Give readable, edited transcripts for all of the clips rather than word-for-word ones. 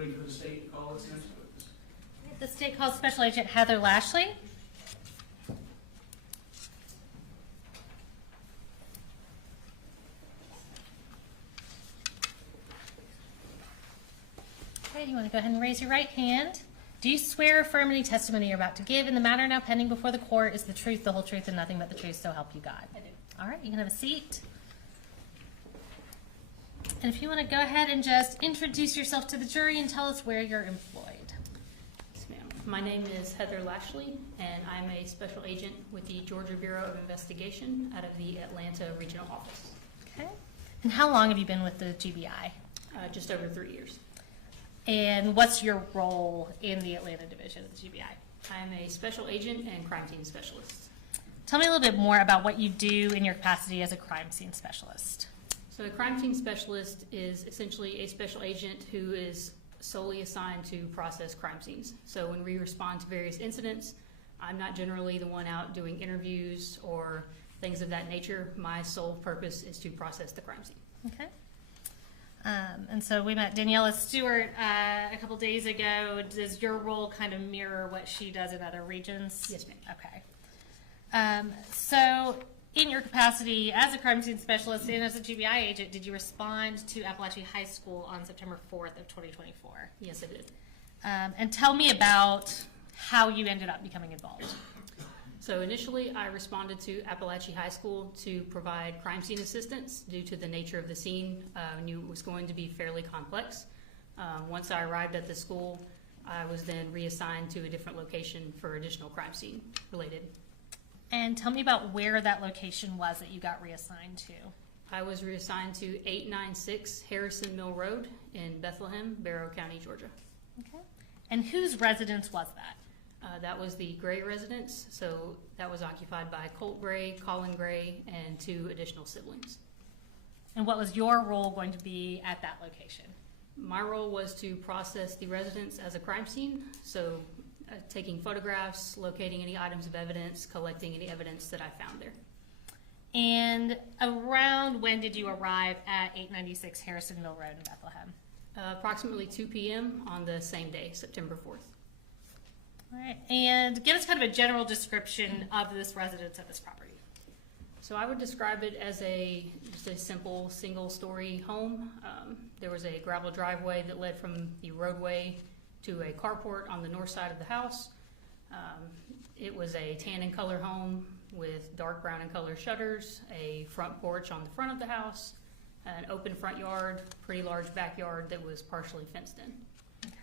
waiting for the state to call its next witness. The state calls Special Agent Heather Lashley. Okay, do you want to go ahead and raise your right hand? Do you swear or affirm any testimony you're about to give in the matter now pending before the court is the truth, the whole truth, and nothing but the truth, so help you God? I do. All right, you can have a seat. And if you want to go ahead and just introduce yourself to the jury and tell us where you're employed. Yes, ma'am. My name is Heather Lashley, and I'm a special agent with the Georgia Bureau of Investigation out of the Atlanta Regional Office. Okay. And how long have you been with the GBI? Just over 3 years. And what's your role in the Atlanta division of the GBI? I'm a special agent and crime scene specialist. Tell me a little bit more about what you do in your capacity as a crime scene specialist. So a crime scene specialist is essentially a special agent who is solely assigned to process crime scenes. So when we respond to various incidents, I'm not generally the one out doing interviews or things of that nature. My sole purpose is to process the crime scene. Okay. And so we met Daniela Stewart a couple days ago. Does your role kind of mirror what she does in other regions? Yes, ma'am. Okay. So in your capacity as a crime scene specialist and as a GBI agent, did you respond to Apalachee High School on September 4th of 2024? Yes, I did. And tell me about how you ended up becoming involved. So initially, I responded to Apalachee High School to provide crime scene assistance due to the nature of the scene. I knew it was going to be fairly complex. Once I arrived at the school, I was then reassigned to a different location for additional crime scene related. And tell me about where that location was that you got reassigned to. I was reassigned to 896 Harrison Mill Road in Bethlehem, Barrow County, Georgia. Okay. And whose residence was that? That was the Gray residence, so that was occupied by Colt Gray, Colin Gray, and 2 additional siblings. And what was your role going to be at that location? My role was to process the residence as a crime scene, so taking photographs, locating any items of evidence, collecting any evidence that I found there. And around when did you arrive at 896 Harrison Mill Road in Bethlehem? Approximately 2 p.m. on the same day, September 4th. All right. And give us kind of a general description of this residence at this property. So I would describe it as just a simple single-story home. There was a gravel driveway that led from the roadway to a carport on the north side of the house. It was a tan in color home with dark brown in color shutters, a front porch on the front of the house, an open front yard, pretty large backyard that was partially fenced in. Okay.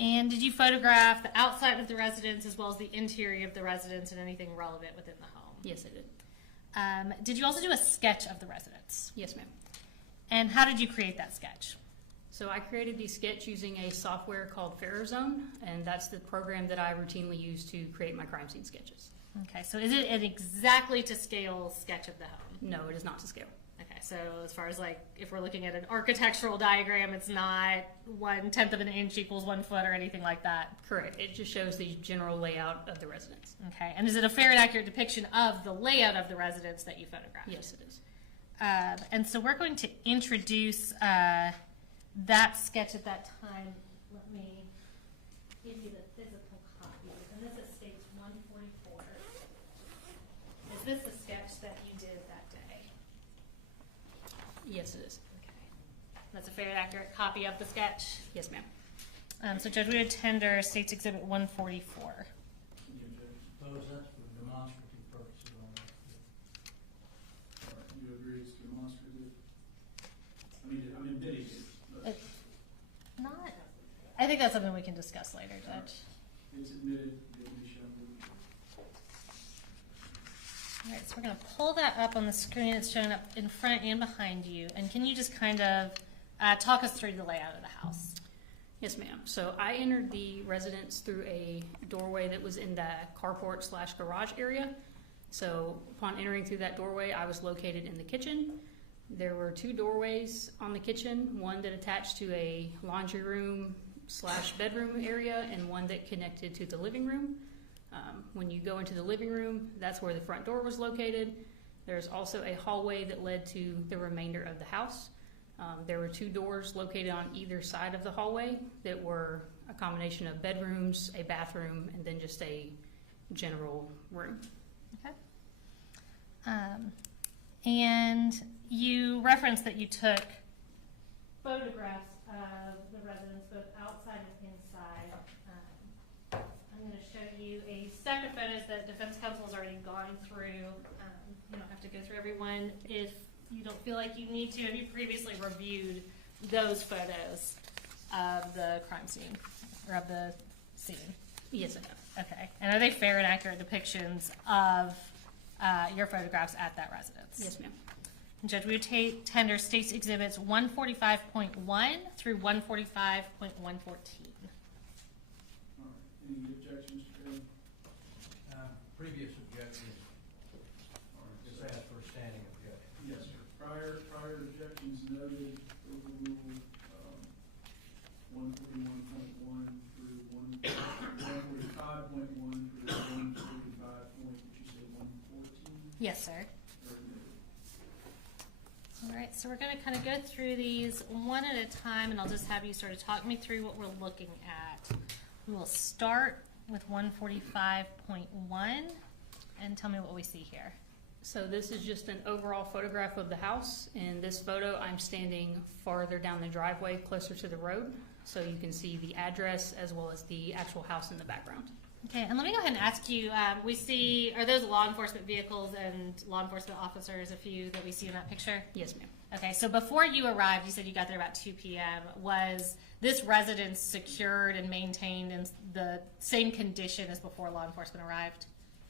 And did you photograph the outside of the residence as well as the interior of the residence and anything relevant within the home? Yes, I did. Did you also do a sketch of the residence? Yes, ma'am. And how did you create that sketch? So I created the sketch using a software called Zone, and that's the program that I routinely use to create my crime scene sketches. Okay, so is it an exactly to scale sketch of the home? No, it is not to scale. Okay, so as far as like if we're looking at an architectural diagram, it's not 1/10 of an inch equals 1 foot or anything like that? Correct. It just shows the general layout of the residence. Okay, and is it a fair and accurate depiction of the layout of the residence that you photographed? Yes, it is. And so we're going to introduce that sketch at that time. Let me give you the physical copy. And this is stage 144. Is this the sketch that you did that day? Yes, it is. Okay. That's a fair and accurate copy of the sketch. Yes, ma'am. So Judge, we would tender State's Exhibit 144. Suppose that's for demonstrative purposes only. You agree it's demonstrative? I mean, did he? Not. I think that's something we can discuss later, Judge. It's admitted, it will be shown. All right, so we're going to pull that up on the screen. It's showing up in front and behind you. And can you just kind of talk us through the layout of the house? Yes, ma'am. So I entered the residence through a doorway that was in the carport / garage area. So upon entering through that doorway, I was located in the kitchen. There were 2 doorways on the kitchen, one that attached to a laundry room / bedroom area and one that connected to the living room. When you go into the living room, that's where the front door was located. There's also a hallway that led to the remainder of the house. There were 2 doors located on either side of the hallway that were a combination of bedrooms, a bathroom, and then just a general room. Okay. And you referenced that you took photographs of the residents both outside and inside. I'm going to show you a stack of photos that defense counsel has already gone through. You don't have to go through everyone if you don't feel like you need to. Have you previously reviewed those photos of the crime scene or of the scene? Yes, I have. Okay. And are they fair and accurate depictions of your photographs at that residence? Yes, ma'am. Judge, we would tender state's exhibits 145.1 through 145.114. All right, any objections, Mr. Taylor? Previous objections, All right, just so- ask for a standing objection. Yes, sir. Prior objections noted, overrule, 141.1 through 145.1 through 145 point, did you say 114? Yes, sir. Very good. All right, so we're going to kind of go through these one at a time, and I'll just have you sort of talk me through what we're looking at. We will start with 145.1 and tell me what we see here. So this is just an overall photograph of the house. In this photo, I'm standing farther down the driveway, closer to the road, so you can see the address as well as the actual house in the background. Okay, and let me go ahead and ask you, we see, are those law enforcement vehicles and law enforcement officers, a few that we see in that picture? Yes, ma'am. Okay, so before you arrived, you said you got there about 2 p.m. Was this residence secured and maintained in the same condition as before law enforcement arrived?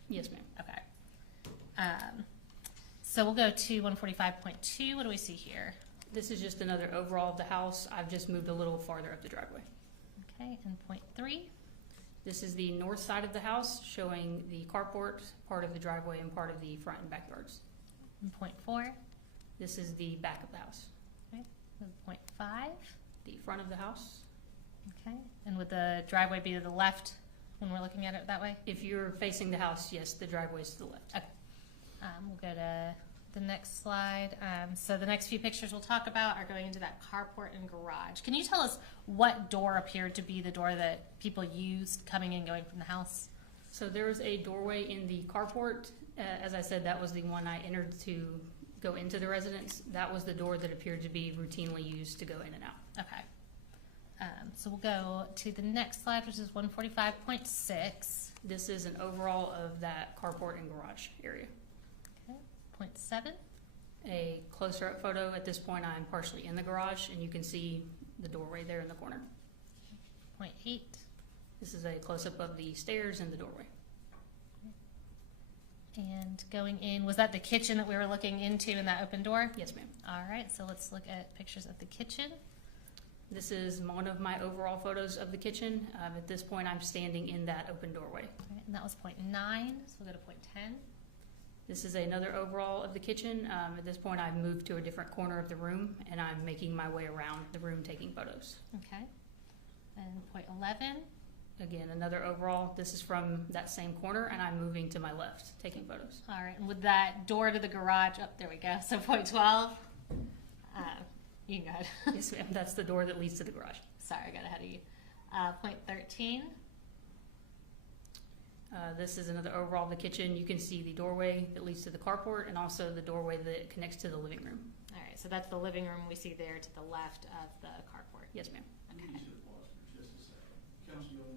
Yes, ma'am. Okay. So we'll go to 145.2. What do we see here? This is just another overall of the house. I've just moved a little farther up the driveway. Okay, and point 3. This is the north side of the house, showing the carport, part of the driveway, and part of the front and backyards. And point 4. This is the back of the house. Okay, and point 5. The front of the house. Okay, and would the driveway be to the left when we're looking at it that way? If you're facing the house, yes, the driveway is to the left. Okay. We'll go to the next slide. So the next few pictures we'll talk about are going into that carport and garage. Can you tell us what door appeared to be the door that people used coming and going from the house? So there was a doorway in the carport. As I said, that was the one I entered to go into the residence. That was the door that appeared to be routinely used to go in and out. Okay. So we'll go to the next slide, which is 145.6. This is an overall of that carport and garage area. Okay. Point 7. A closer up photo. At this point, I'm partially in the garage, and you can see the doorway there in the corner. Point 8. This is a close up of the stairs and the doorway. And going in, was that the kitchen that we were looking into in that open door? Yes, ma'am. All right, so let's look at pictures of the kitchen. This is one of my overall photos of the kitchen. At this point, I'm standing in that open doorway. All right, and that was point 9, so we'll go to point 10. This is another overall of the kitchen. At this point, I've moved to a different corner of the room, and I'm making my way around the room taking photos. Okay. And point 11. Again, another overall. This is from that same corner, and I'm moving to my left, taking photos. All right, and with that door to the garage, oh, there we go. So point 12. You can go ahead. Yes, ma'am. That's the door that leads to the garage. Sorry, I got ahead of you. Point 13. This is another overall of the kitchen. You can see the doorway that leads to the carport and also the doorway that connects to the living room. All right, so that's the living room we see there to the left of the carport. Yes, ma'am. Let me use it, pause for just a second. Counsel, you all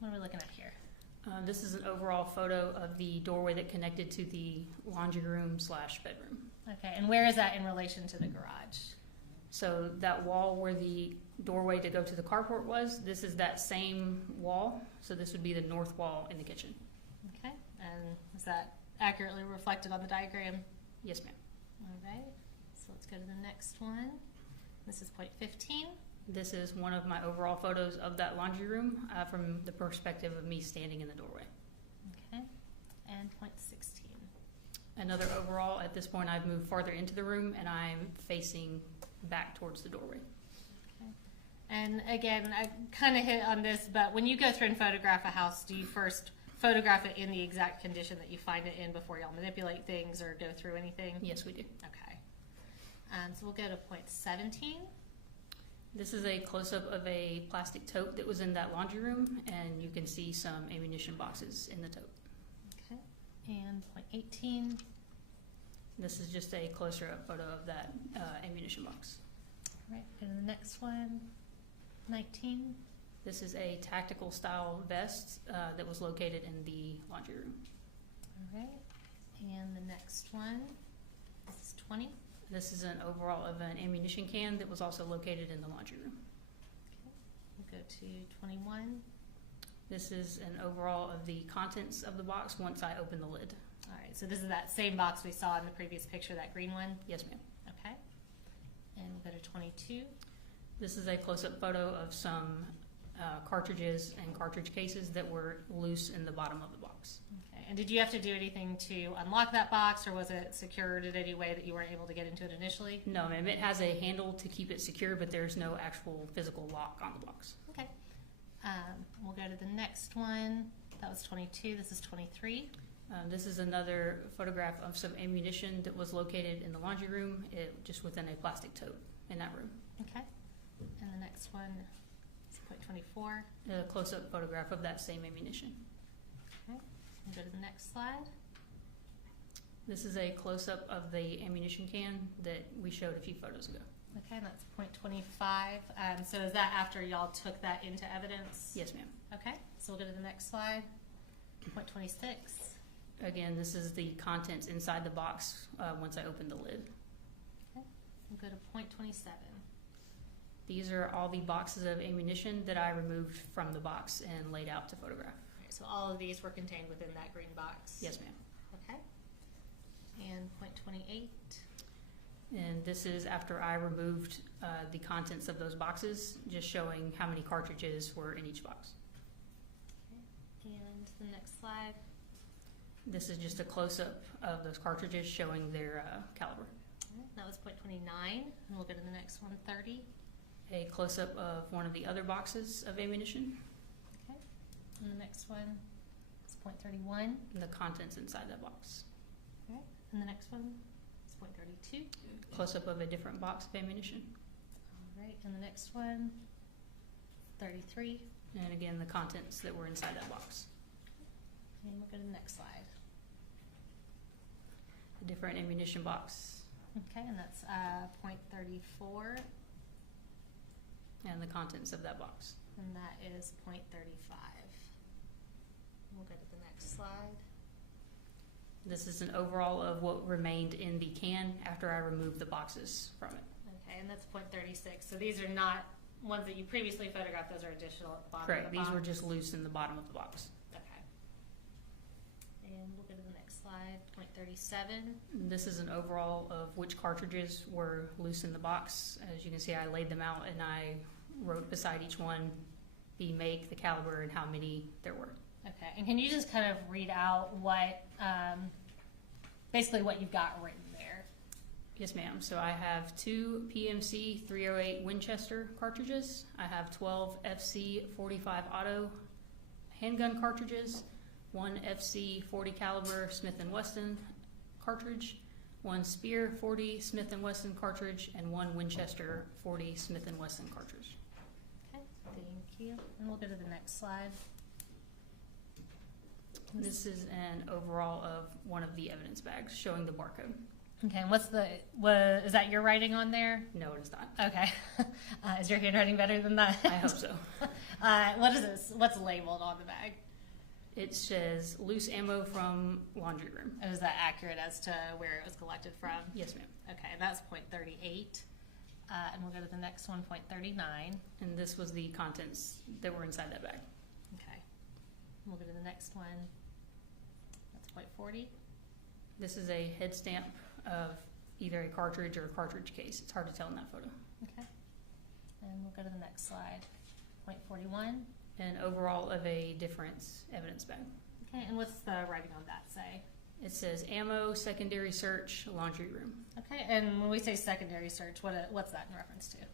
What are we looking at here? This is an overall photo of the doorway that connected to the laundry room / bedroom. Okay, and where is that in relation to the garage? So that wall where the doorway to go to the carport was, this is that same wall. So this would be the north wall in the kitchen. Okay, and is that accurately reflected on the diagram? Yes, ma'am. All right, so let's go to the next one. This is point 15. This is one of my overall photos of that laundry room from the perspective of me standing in the doorway. Okay, and point 16. Another overall, at this point I've moved farther into the room and I'm facing back towards the doorway. Okay. And again, I kind of hit on this, but when you go through and photograph a house, do you first photograph it in the exact condition that you find it in before y'all manipulate things or go through anything? Yes, we do. Okay. So we'll go to point 17. This is a close-up of a plastic tote that was in that laundry room, and you can see some ammunition boxes in the tote. Okay. And point 18. This is just a closer-up photo of that ammunition box. All right. And the next one, 19. This is a tactical style vest that was located in the laundry room. All right. And the next one, this is 20. This is an overall of an ammunition can that was also located in the laundry room. Okay. We'll go to 21. This is an overall of the contents of the box once I open the lid. All right. So this is that same box we saw in the previous picture, that green one? Yes, ma'am. Okay. And we'll go to 22. This is a close-up photo of some cartridges and cartridge cases that were loose in the bottom of the box. Okay. And did you have to do anything to unlock that box, or was it secured in any way that you weren't able to get into it initially? No, ma'am. It has a handle to keep it secure, but there's no actual physical lock on the box. Okay. We'll go to the next one. That was 22. This is 23. This is another photograph of some ammunition that was located in the laundry room, just within a plastic tote in that room. Okay. And the next one is point 24. A close-up photograph of that same ammunition. Okay. We'll go to the next slide. This is a close-up of the ammunition can that we showed a few photos ago. Okay, and that's point 25. So is that after y'all took that into evidence? Yes, ma'am. Okay, so we'll go to the next slide. Point 26. Again, this is the contents inside the box once I open the lid. Okay, we'll go to point 27. These are all the boxes of ammunition that I removed from the box and laid out to photograph. All right, so all of these were contained within that green box? Yes, ma'am. Okay. And point 28. And this is after I removed the contents of those boxes, just showing how many cartridges were in each box. Okay. And the next slide. This is just a close-up of those cartridges showing their caliber. All right, that was point 29. And we'll go to the next one, 30. A close-up of one of the other boxes of ammunition Okay. And the next one is point 31. and the contents inside that box. Okay. And the next one is point 32. Close-up of a different box of ammunition. All right. And the next one, 33. And again, the contents that were inside that box. And we'll go to the next slide. A different ammunition box Okay, and that's point 34, and the contents of that box. and that is point 35. We'll go to the next slide. This is an overall of what remained in the can after I removed the boxes from it. Okay, and that's point 36. So these are not ones that you previously photographed, those are additional at the bottom Correct. of the These box. were just loose in the bottom of the box. Okay. And we'll go to the next slide, point 37. This is an overall of which cartridges were loose in the box. As you can see, I laid them out and I wrote beside each one the make, the caliber, and how many there were. Okay, and can you just kind of read out what, basically what you've got written there? Yes, ma'am. So I have 2 PMC 308 Winchester cartridges. I have 12 FC 45 auto handgun cartridges, 1 FC 40 caliber Smith & Wesson cartridge, 1 Spear 40 Smith & Wesson cartridge, and 1 Winchester 40 Smith & Wesson cartridge. Okay, thank you. And we'll go to the next slide. This is an overall of one of the evidence bags showing the barcode. Okay, and is that your writing on there? No, it is not. Okay. Is your handwriting better than that? I hope so. What is this? What's labeled on the bag? It says loose ammo from laundry room. And is that accurate as to where it was collected from? Yes, ma'am. Okay, and that's .38. And we'll go to the next one, .39. And this was the contents that were inside that bag. Okay. We'll go to the next one. That's .40. This is a head stamp of either a cartridge or a cartridge case. It's hard to tell in that photo. Okay. And we'll go to the next slide. .41. And overall of a difference evidence bag. Okay, and what's the writing on that say? It says ammo, secondary search, laundry room. Okay, and when we say secondary search, what's that in reference to?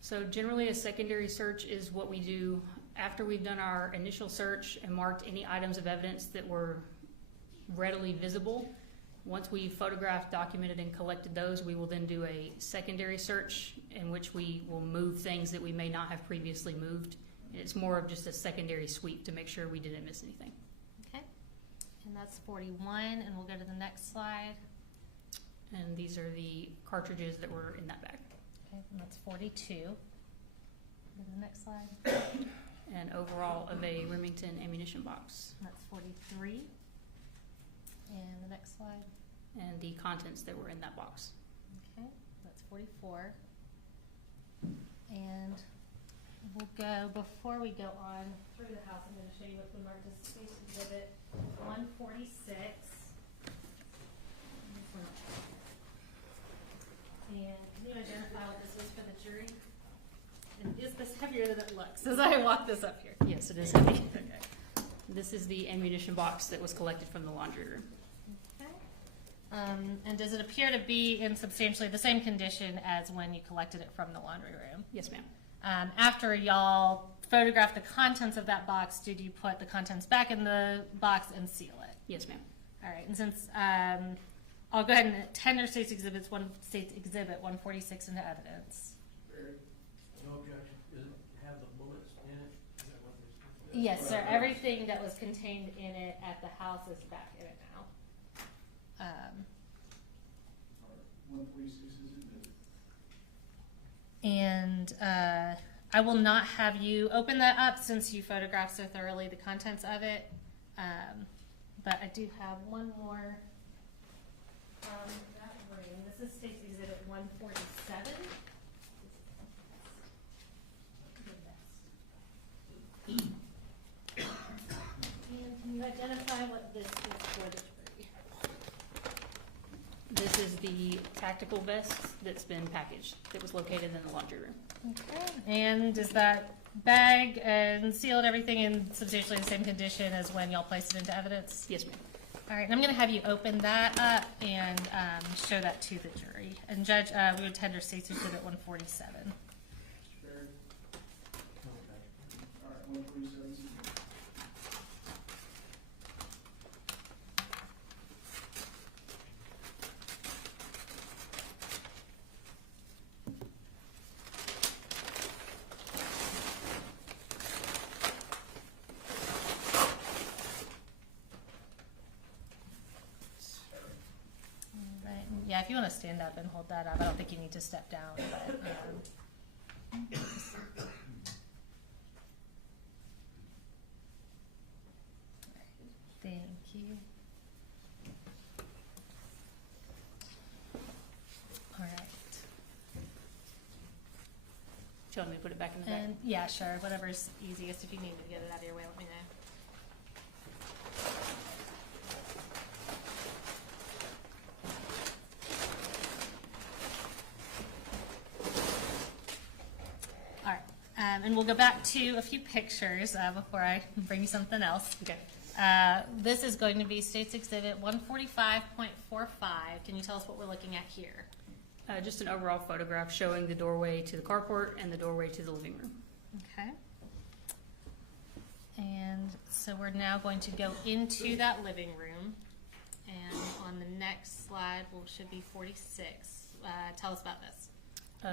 So generally a secondary search is what we do after we've done our initial search and marked any items of evidence that were readily visible. Once we photographed, documented, and collected those, we will then do a secondary search in which we will move things that we may not have previously moved. It's more of just a secondary sweep to make sure we didn't miss anything. Okay, and that's 41, and we'll go to the next slide. And these are the cartridges that were in that bag. Okay, and that's 42. Go to the next slide. And overall of a Remington ammunition box. And that's 43. And the next slide. And the contents that were in that box. Okay, that's 44. And we'll go, before we go on through the house, I'm going to show you what's been marked as space exhibit 146. And can you identify what this is for the jury? And is this heavier than it looks as I walk this up here? Yes, it is heavy. Okay. This is the ammunition box that was collected from the laundry room. Okay. And does it appear to be in substantially the same condition as when you collected it from the laundry room? Yes, ma'am. After y'all photographed the contents of that box, did you put the contents back in the box and seal it? Yes, ma'am. All right, and since I'll go ahead and tender State's Exhibit 146 into evidence. No objection. Does it have the bullets in it? Is that what this is? Yes, sir. Everything that was contained in it at the house is back in it now. 146 is admitted. And I will not have you open that up since you photographed so thoroughly the contents of it. But I do have one more from that room. This is State's Exhibit 147. And can you identify what this is for the jury? This is the tactical vest that's been packaged that was located in the laundry room. Okay. And is that bag and sealed everything in substantially the same condition as when y'all placed it into evidence? Yes, ma'am. All right, and I'm going to have you open that up and show that to the jury. And Judge, we would tender State's Exhibit 147. Fair. No objection. All right, 147 is admitted. Right. Yeah, if you want to stand up and hold that up, I don't think you need to step down. But, thank you. All right. Do you want me to put it back in the bag? And yeah, sure. Whatever's easiest. If you need me to get it out of your way, let me know. All right, and we'll go back to a few pictures before I bring you something else. Okay. This is going to be State's Exhibit 145.45. Can you tell us what we're looking at here? Just an overall photograph showing the doorway to the carport and the doorway to the living room. Okay. And so we're now going to go into that living room. And on the next slide, should be 46. Tell us about this.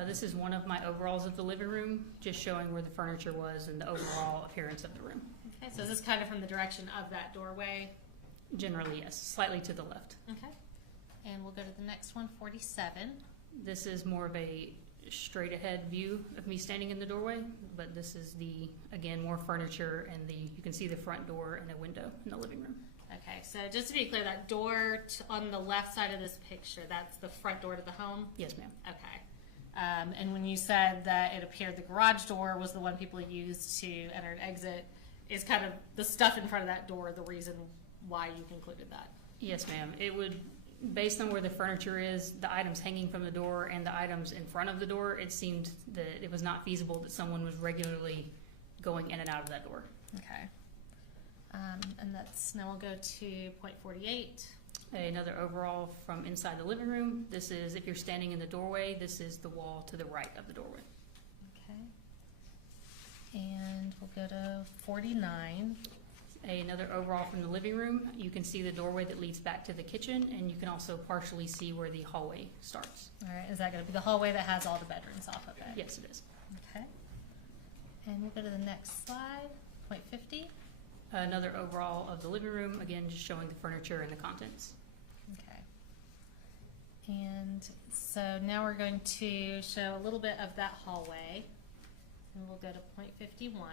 This is one of my overalls of the living room, just showing where the furniture was and the overall appearance of the room. Okay, so is this kind of from the direction of that doorway? Generally, yes, slightly to the left. Okay. And we'll go to the next one, 47. This is more of a straight ahead view of me standing in the doorway, but this is the, again, more furniture and you can see the front door and a window in the living room. Okay, so just to be clear, that door on the left side of this picture, that's the front door to the home? Yes, ma'am. Okay. And when you said that it appeared the garage door was the one people used to enter and exit, is kind of the stuff in front of that door the reason why you concluded that? Yes, ma'am. It would, based on where the furniture is, the items hanging from the door and the items in front of the door, it seemed that it was not feasible that someone was regularly going in and out of that door. Okay. And that's, now we'll go to point 48. Another overall from inside the living room. This is, if you're standing in the doorway, this is the wall to the right of the doorway. Okay. And we'll go to 49. Another overall from the living room. You can see the doorway that leads back to the kitchen, and you can also partially see where the hallway starts. All right, is that going to be the hallway that has all the bedrooms off of it? Yes, it is. Okay. And we'll go to the next slide, point 50. Another overall of the living room, again, just showing the furniture and the contents. Okay. And so now we're going to show a little bit of that hallway. And we'll go to point 51.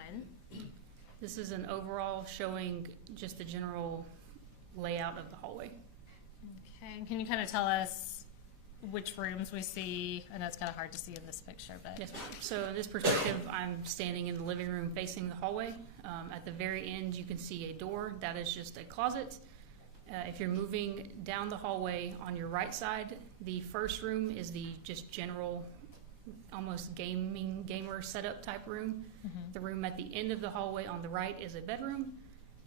This is an overall showing just the general layout of the hallway. Okay, and can you kind of tell us which rooms we see? I know it's kind of hard to see in this picture, but. Yes, ma'am. So in this perspective, I'm standing in the living room facing the hallway. At the very end, you can see a door. That is just a closet. If you're moving down the hallway on your right side, the first room is the just general, almost gamer setup type room. Mhm. The room at the end of the hallway on the right is a bedroom.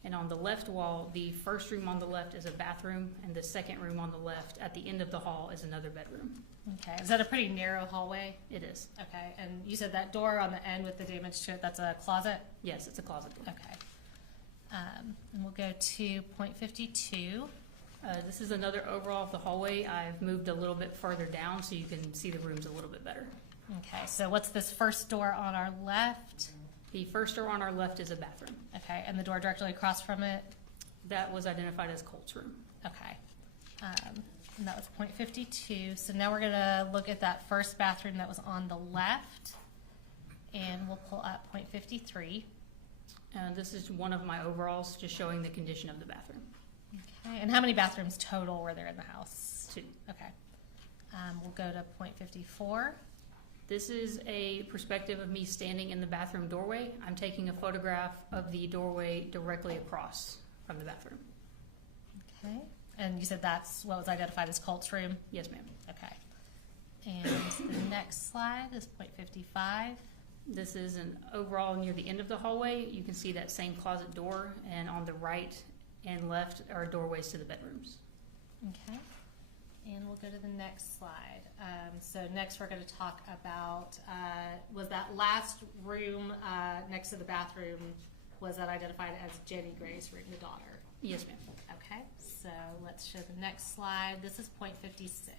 And on the left wall, the first room on the left is a bathroom, and the second room on the left at the end of the hall is another bedroom. Okay, is that a pretty narrow hallway? It is. Okay, and you said that door on the end with the damage to it, that's a closet? Yes, it's a closet door. Okay. And we'll go to point 52. This is another overall of the hallway. I've moved a little bit further down so you can see the rooms a little bit better. Okay, so what's this first door on our left? The first door on our left is a bathroom. Okay, and the door directly across from it? That was identified as Colt's room. Okay. And that was point 52. So now we're gonna look at that first bathroom that was on the left. And we'll pull up point 53. This is one of my overalls, just showing the condition of the bathroom. Okay, and how many bathrooms total were there in the house? 2. Okay. We'll go to point 54. This is a perspective of me standing in the bathroom doorway. I'm taking a photograph of the doorway directly across from the bathroom. Okay. And you said that's what was identified as Colt's room? Yes, ma'am. Okay. And the next slide is point 55. This is an overall near the end of the hallway. You can see that same closet door, and on the right and left are doorways to the bedrooms. Okay. And we'll go to the next slide. So next we're going to talk about, was that last room next to the bathroom, was that identified as Jenny Gray's room, the daughter? Yes, ma'am. Okay, so let's show the next slide. This is point 56.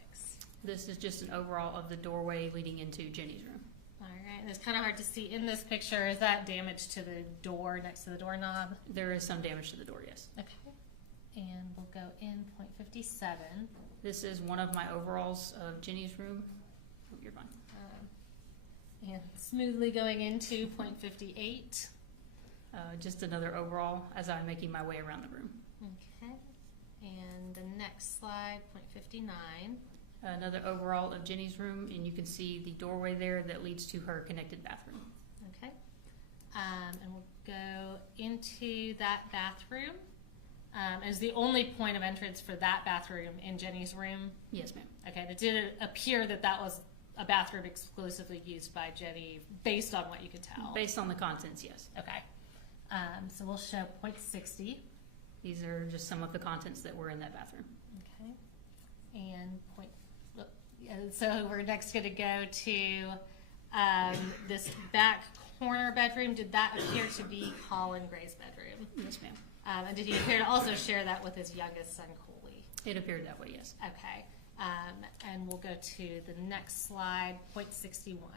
This is just an overall of the doorway leading into Jenny's room. All right, and it's kind of hard to see in this picture. Is that damage to the door next to the doorknob? There is some damage to the door, yes. Okay. And we'll go in point 57. This is one of my overalls of Jenny's room. Oh, you're fine. And smoothly going into point 58. Just another overall as I'm making my way around the room. Okay. And the next slide, point 59. Another overall of Jenny's room, and you can see the doorway there that leads to her connected bathroom. Okay. And we'll go into that bathroom. Is the only point of entrance for that bathroom in Jenny's room? Yes, ma'am. Okay, and it did appear that that was a bathroom exclusively used by Jenny, based on what you could tell. Based on the contents, yes. Okay. So we'll show point 60. These are just some of the contents that were in that bathroom. Okay. And so we're next going to go to this back corner bedroom. Did that appear to be Colin Gray's bedroom? Yes, ma'am. And did he appear to also share that with his youngest son, Colin? It appeared that way, yes. Okay. And we'll go to the next slide, point 61.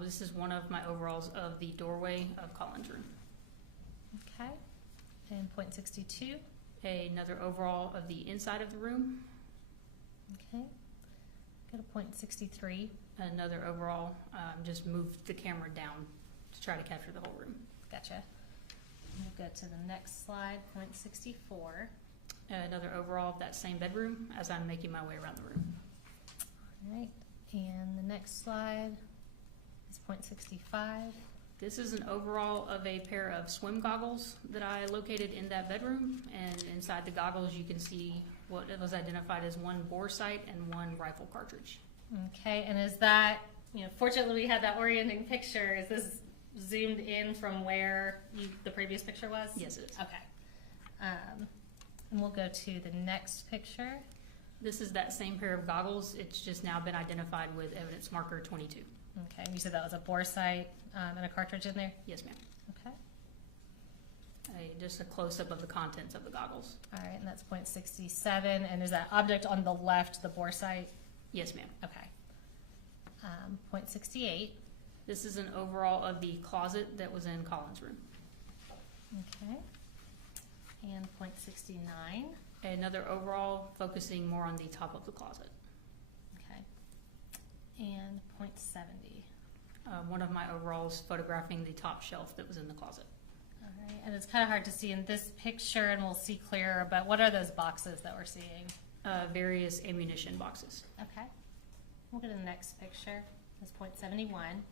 This is one of my overalls of the doorway of Colin's room. Okay. And point 62. Another overall of the inside of the room. Okay. Go to point 63. Another overall, just moved the camera down to try to capture the whole room. Gotcha. We'll go to the next slide, point 64. Another overall of that same bedroom as I'm making my way around the room. All right. And the next slide is point 65. This is an overall of a pair of swim goggles that I located in that bedroom, and inside the goggles you can see what was identified as one bore sight and one rifle cartridge. Okay, and is that, fortunately we had that orienting picture. Is this zoomed in from where the previous picture was? Yes, it is. Okay. And we'll go to the next picture. This is that same pair of goggles. It's just now been identified with evidence marker 22. Okay, you said that was a bore sight and a cartridge in there? Yes, ma'am. Okay. Just a close-up of the contents of the goggles. All right, and that's point 67. And is that object on the left the bore sight? Yes, ma'am. Okay. Point 68. This is an overall of the closet that was in Colin's room. Okay. And point 69. Another overall focusing more on the top of the closet. Okay. And point 70. One of my overalls photographing the top shelf that was in the closet. All right, and it's kind of hard to see in this picture, and we'll see clearer, but what are those boxes that we're seeing? Various ammunition boxes. Okay. We'll go to the next picture. That's point 71.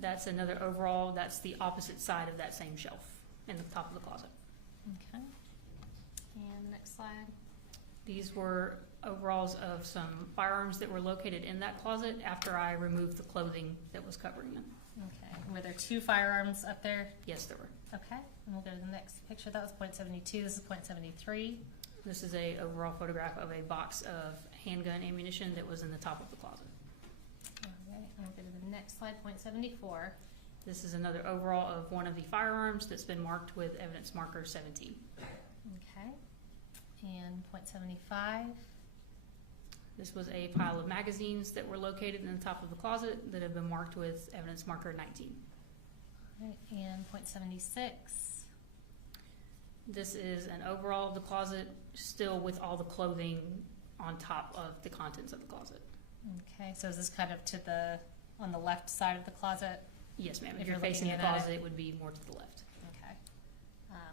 That's another overall. That's the opposite side of that same shelf in the top of the closet. Okay. And the next slide. These were overalls of some firearms that were located in that closet after I removed the clothing that was covering them. Okay. Were there 2 firearms up there? Yes, there were. Okay. And we'll go to the next picture. That was point 72. This is point 73. This is a overall photograph of a box of handgun ammunition that was in the top of the closet. All right. And we'll go to the next slide, point 74. This is another overall of one of the firearms that's been marked with evidence marker 17. Okay. And point 75. This was a pile of magazines that were located in the top of the closet that have been marked with evidence marker 19. All right. And point 76. This is an overall of the closet, still with all the clothing on top of the contents of the closet. Okay. So is this kind of on the left side of the closet? Yes, ma'am. If If you're you're facing the looking at it. closet, it would be more to the left. Okay.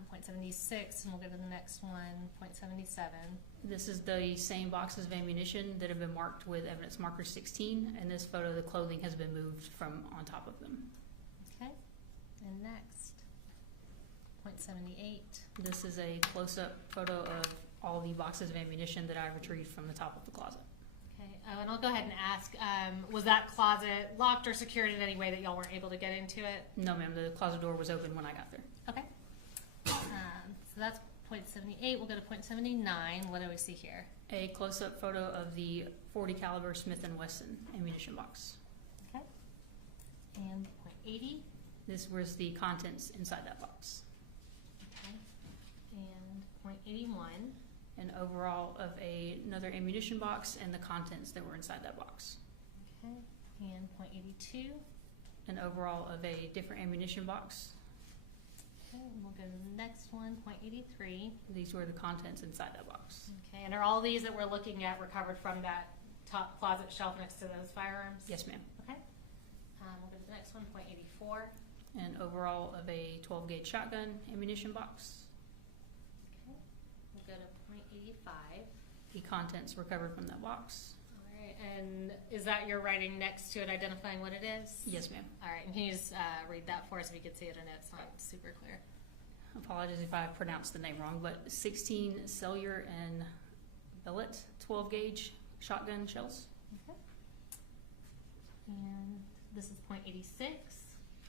Point 76, and we'll go to the next one, point 77. This is the same boxes of ammunition that have been marked with evidence marker 16, and this photo, the clothing has been moved from on top of them. Okay. And next, point 78. This is a close-up photo of all the boxes of ammunition that I retrieved from the top of the closet. Okay. Oh, and I'll go ahead and ask, was that closet locked or secured in any way that y'all weren't able to get into it? No, ma'am, the closet door was open when I got there. Okay. So that's point 78. We'll go to point 79. What do we see here? A close-up photo of the .40 caliber Smith & Wesson ammunition box. Okay. And point 80. This was the contents inside that box. Okay. And point 81. An overall of another ammunition box and the contents that were inside that box. Okay. And point 82. An overall of a different ammunition box. Okay. And we'll go to the next one, point 83. These were the contents inside that box. Okay. And are all these that we're looking at recovered from that top closet shelf next to those firearms? Yes, ma'am. Okay. We'll go to the next one, point 84. An overall of a 12-gauge shotgun ammunition box. Okay. We'll go to point 85. The contents recovered from that box. All right. And is that your writing next to it, identifying what it is? Yes, ma'am. All right. And can you just read that for us if you could see it? I know it's not super clear. Apologies if I pronounced the name wrong, but 16 cellular and billet 12-gauge shotgun shells. Okay. And this is point 86.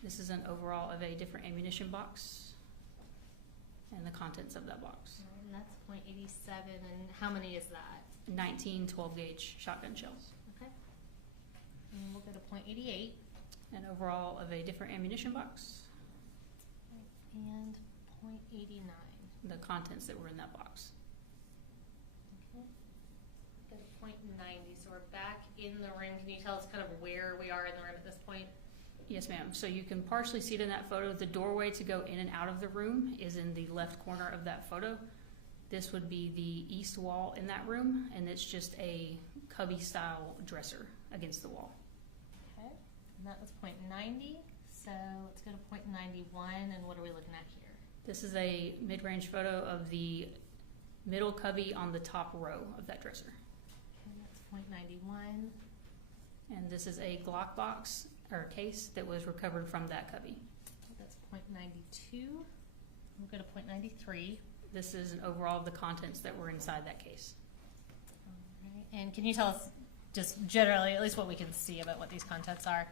This is an overall of a different ammunition box and the contents of that box. All right, and that's point 87. And how many is that? 19 12-gauge shotgun shells. Okay. And we'll go to point 88. An overall of a different ammunition box. And point 89. The contents that were in that box. Okay. Go to point 90. So we're back in the room. Can you tell us kind of where we are in the room at this point? Yes, ma'am. So you can partially see it in that photo. The doorway to go in and out of the room is in the left corner of that photo. This would be the east wall in that room, and it's just a cubby-style dresser against the wall. Okay, and that was .90, so let's go to .91, and what are we looking at here? This is a mid-range photo of the middle cubby on the top row of that dresser. Okay, that's .91. And this is a Glock box, or case, that was recovered from that cubby. That's .92. We'll go to .93. This is an overall of the contents that were inside that case. All right. And can you tell us just generally, at least what we can see about what these contents are?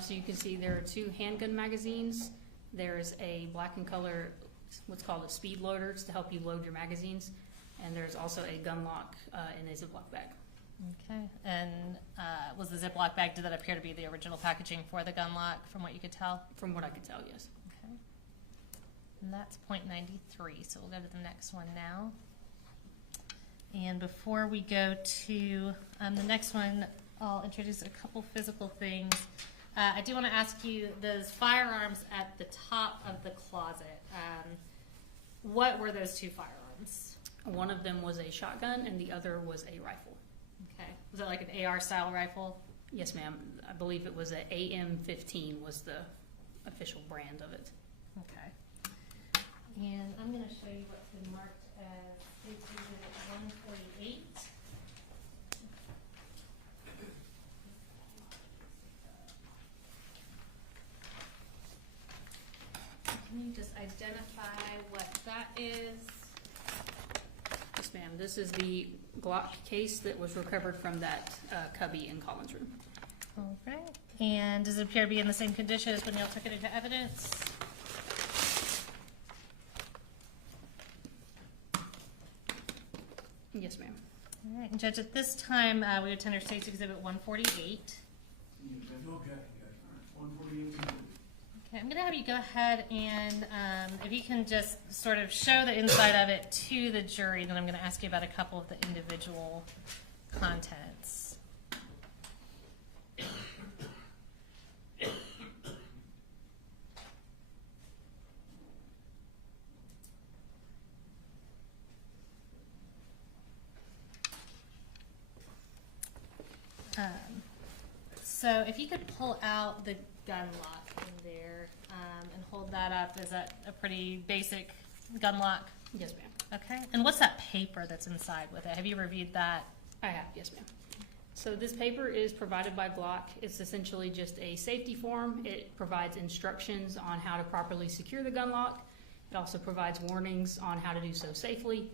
So you can see there are 2 handgun magazines. There's a black and color, what's called a speed loader, to help you load your magazines. And there's also a gun lock in a Ziploc bag. Okay. And was the Ziploc bag, did that appear to be the original packaging for the gun lock, from what you could tell? From what I could tell, yes. Okay. And that's .93, so we'll go to the next one now. And before we go to the next one, I'll introduce a couple physical things. I do want to ask you, those firearms at the top of the closet, what were those 2 firearms? One of them was a shotgun and the other was a rifle. Okay. Was it like an AR style rifle? Yes, ma'am. I believe it was a AM-15 was the official brand of it. Okay. And I'm going to show you what's been marked as State Exhibit 148. Can you just identify what that is? Yes, ma'am. This is the Glock case that was recovered from that cubby in Colin's room. All right. And does it appear to be in the same condition as when y'all took it into evidence? Yes, ma'am. All right. And Judge, at this time, we would tender State's Exhibit 148. Okay, yes, all right, 148. Okay, I'm going to have you go ahead and if you can just sort of show the inside of it to the jury, then I'm going to ask you about a couple of the individual contents. So if you could pull out the gun lock in there and hold that up, is that a pretty basic gun lock? Yes, ma'am. Okay. And what's that paper that's inside with it? Have you reviewed that? I have, yes, ma'am. So this paper is provided by Glock. It's essentially just a safety form. It provides instructions on how to properly secure the gun lock. It also provides warnings on how to do so safely.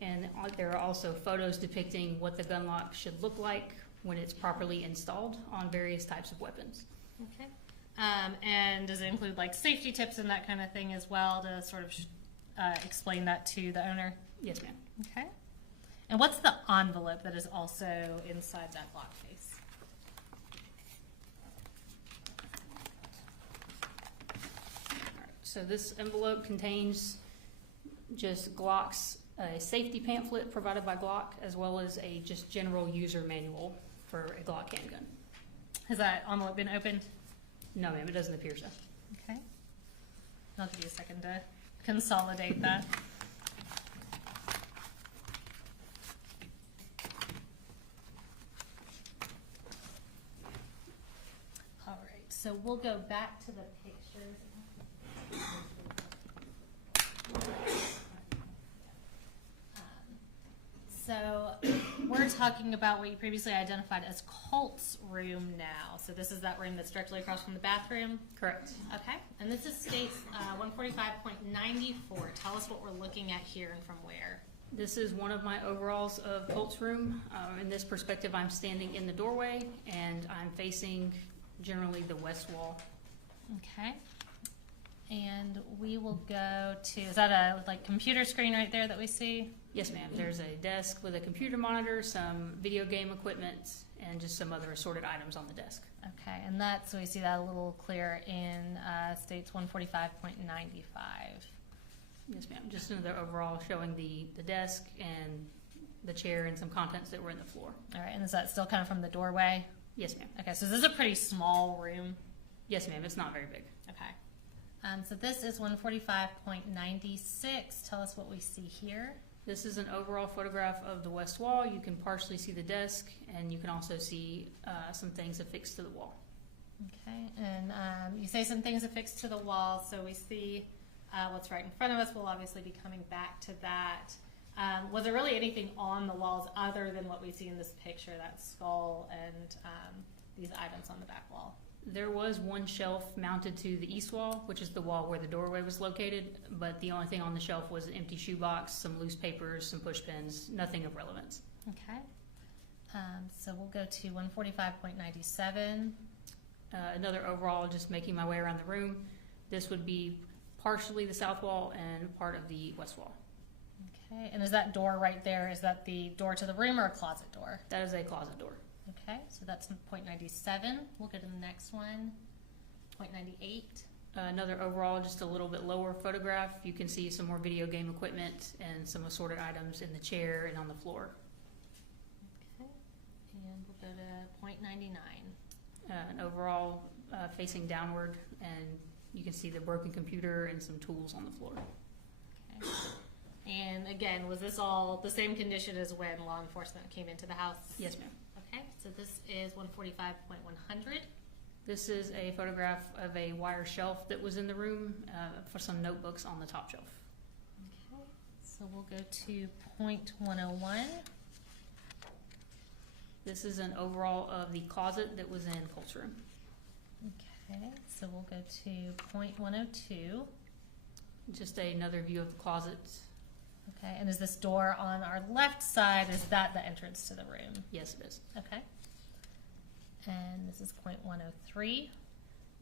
And there are also photos depicting what the gun lock should look like when it's properly installed on various types of weapons. Okay. And does it include like safety tips and that kind of thing as well to sort of explain that to the owner? Yes, ma'am. Okay. And what's the envelope that is also inside that Glock case? All right. So this envelope contains just Glock's safety pamphlet provided by Glock, as well as a just general user manual for a Glock handgun. Has that envelope been opened? No, ma'am, it doesn't appear so. Okay. I'll give you a second to consolidate that. All right, so we'll go back to the pictures. So we're talking about what you previously identified as Colt's room now. So this is that room that's directly across from the bathroom? Correct. Okay, and this is states 145.94. Tell us what we're looking at here and from where. This is one of my overalls of Colt's room. In this perspective, I'm standing in the doorway and I'm facing generally the west wall. Okay. And we will go to, is that a like computer screen right there that we see? Yes, ma'am. There's a desk with a computer monitor, some video game equipment, and just some other assorted items on the desk. Okay, and that's, so we see that a little clearer in states 145.95. Yes, ma'am. Just another overall showing the desk and the chair and some contents that were in the floor. All right, and is that still kind of from the doorway? Yes, ma'am. Okay, so this is a pretty small room. Yes, ma'am. It's not very big. Okay. So this is 145.96. Tell us what we see here. This is an overall photograph of the west wall. You can partially see the desk, and you can also see some things affixed to the wall. Okay, and you say some things affixed to the wall, so we see what's right in front of us. We'll obviously be coming back to that. Was there really anything on the walls other than what we see in this picture, that skull and these items on the back wall? There was one shelf mounted to the east wall, which is the wall where the doorway was located, but the only thing on the shelf was an empty shoebox, some loose papers, some push pins, nothing of relevance. Okay, so we'll go to 145.97. Another overall, just making my way around the room. This would be partially the south wall and part of the west wall. Okay, and is that door right there, is that the door to the room or a closet door? That is a closet door. Okay, so that's 0.97. We'll go to the next one, 0.98. Another overall, just a little bit lower photograph. You can see some more video game equipment and some assorted items in the chair and on the floor. Okay, and we'll go to 0.99. An overall facing downward, and you can see the broken computer and some tools on the floor. Okay. And again, was this all the same condition as when law enforcement came into the house? Yes, ma'am. Okay, so this is 145.100. This is a photograph of a wire shelf that was in the room for some notebooks on the top shelf. Okay, so we'll go to 0.101. This is an overall of the closet that was in Colt's room. Okay, so we'll go to 0.102. Just another view of the closet. Okay, and is this door on our left side, is that the entrance to the room? Yes, it is. Okay. And this is 0.103.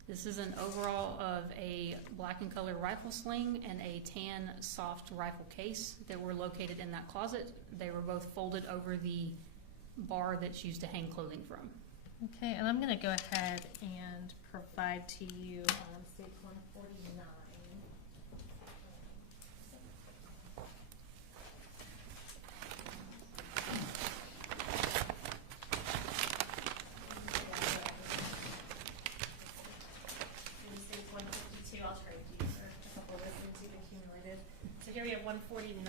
This is an overall of a black and color rifle sling and a tan soft rifle case that were located in that closet. They were both folded over the bar that's used to hang clothing from. Okay, and I'm going to go ahead and provide to you state 149. Here we have 149.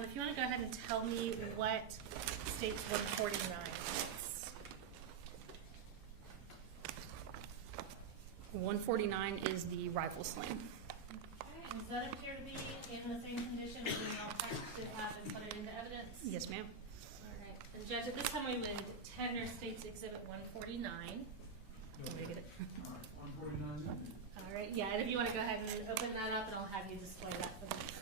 If you want to go ahead and tell me what states 149 is. 149 is the rifle sling. Okay, and does that appear to be in the same condition as when y'all packaged it up and put it into evidence? Yes, ma'am. All right. And Judge, at this time we would tender States Exhibit 149. Want me to get it? All right, 149. All right, yeah, and if you want to go ahead and open that up, and I'll have you display that for the jury.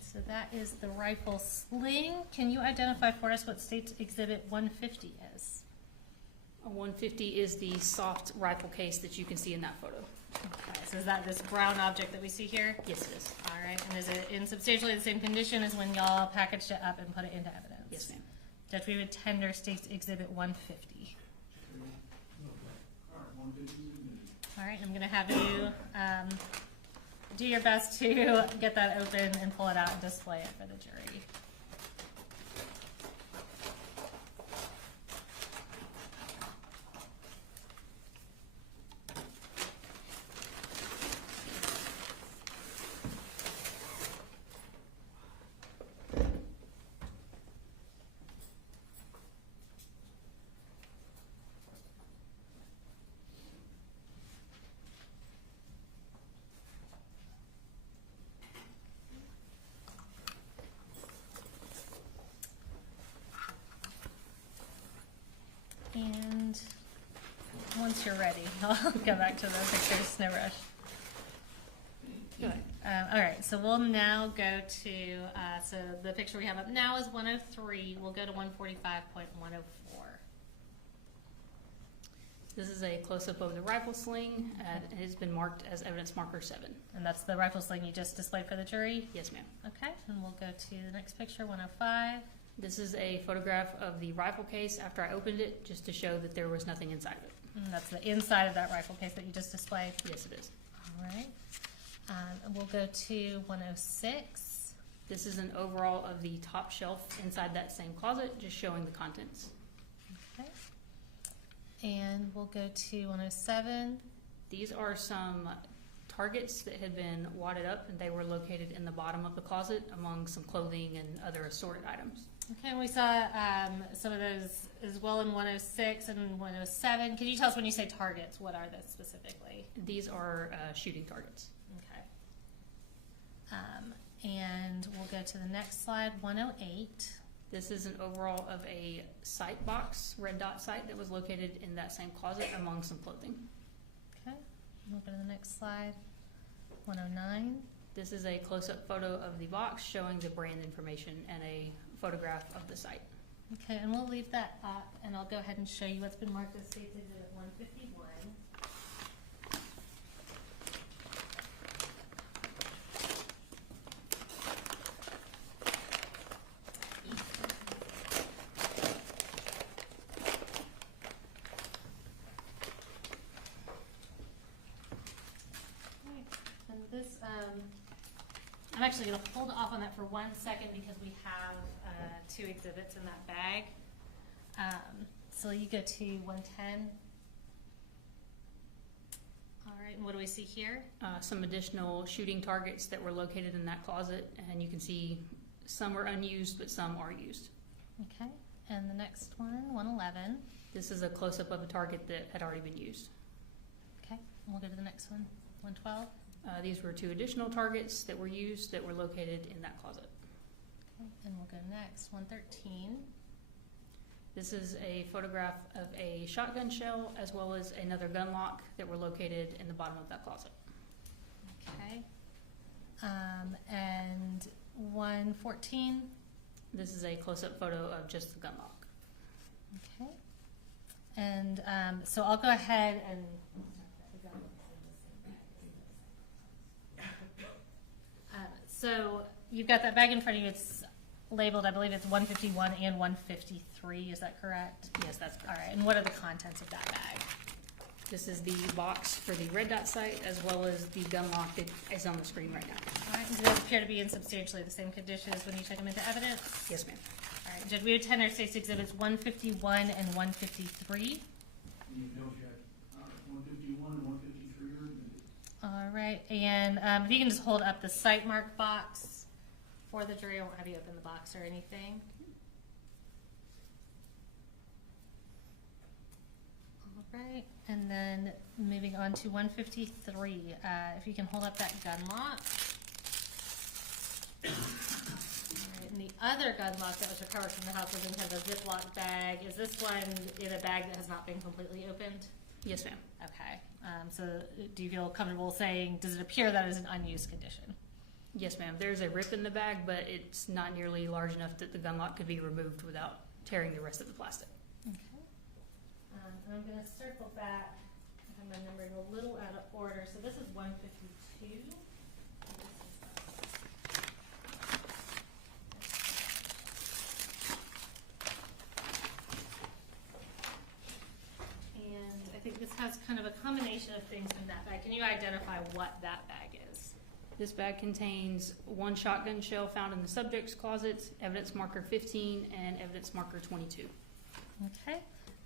So that is the rifle sling. Can you identify for us what State's Exhibit 150 is? A 150 is the soft rifle case that you can see in that photo. Okay, so is that this brown object that we see here? Yes, it is. All right, and is it in substantially the same condition as when y'all packaged it up and put it into evidence? Yes, ma'am. Judge, we would tender State's Exhibit 150. All right, 150 is admitted. All right, I'm going to have you do your best to get that open and pull it out and display it for the jury. And once you're ready, I'll go back to the pictures, no rush. Go ahead. All right, so we'll now go to, so the picture we have up now is 103. We'll go to 145.104. This is a close-up of the rifle sling. It has been marked as evidence marker 7. And that's the rifle sling you just displayed for the jury? Yes, ma'am. Okay, and we'll go to the next picture, 105. This is a photograph of the rifle case after I opened it, just to show that there was nothing inside of it. And that's the inside of that rifle case that you just displayed? Yes, it is. All right. And we'll go to 106. This is an overall of the top shelf inside that same closet, just showing the contents. Okay. And we'll go to 107. These are some targets that had been wadded up, and they were located in the bottom of the closet among some clothing and other assorted items. Okay, and we saw some of those as well in 106 and 107. Can you tell us, when you say targets, what are those specifically? These are shooting targets. Okay. And we'll go to the next slide, 108. This is an overall of a sight box, red dot sight, that was located in that same closet among some clothing. Okay, we'll go to the next slide, 109. This is a close-up photo of the box showing the brand information and a photograph of the site. Okay, and we'll leave that up, and I'll go ahead and show you what's been marked as State's Exhibit 151. And this, I'm actually going to hold off on that for 1 second because we have 2 exhibits in that bag. So you go to 110. All right, and what do we see here? Some additional shooting targets that were located in that closet, and you can see some are unused, but some are used. Okay, and the next one, 111. This is a close-up of a target that had already been used. Okay, and we'll go to the next one, 112. These were 2 additional targets that were used that were located in that closet. Okay, and we'll go next, 113. This is a photograph of a shotgun shell as well as another gun lock that were located in the bottom of that closet. Okay, and 114. This is a close-up photo of just the gun lock. Okay, and so I'll go ahead and so you've got that bag in front of you. It's labeled, I believe it's 151 and 153. Is that correct? Yes, that's All correct. right, and what are the contents of that bag? This is the box for the red dot sight as well as the gun lock that is on the screen right now. All right, and do those appear to be in substantially the same condition as when you took them into evidence? Yes, ma'am. All right, Judge, we would tender State's Exhibits 151 and 153. You know, check, 151 and 153 are admitted. All right, and if you can just hold up the site mark box for the jury. I won't have you open the box or anything. All right, and then moving on to 153. If you can hold up that gun lock. All right, and the other gun lock that was recovered from the house was in kind of a Ziploc bag. Is this one in a bag that has not been completely opened? Yes, ma'am. Okay, so do you feel comfortable saying, does it appear that is an unused condition? Yes, ma'am. There's a rip in the bag, but it's not nearly large enough that the gun lock could be removed without tearing the rest of the plastic. Okay. And I'm going to circle back. I have my numbering a little out of order. So this is 152. And I think this has kind of a combination of things in that bag. Can you identify what that bag is? This bag contains 1 shotgun shell found in the subject's closet, evidence marker 15, and evidence marker 22. Okay.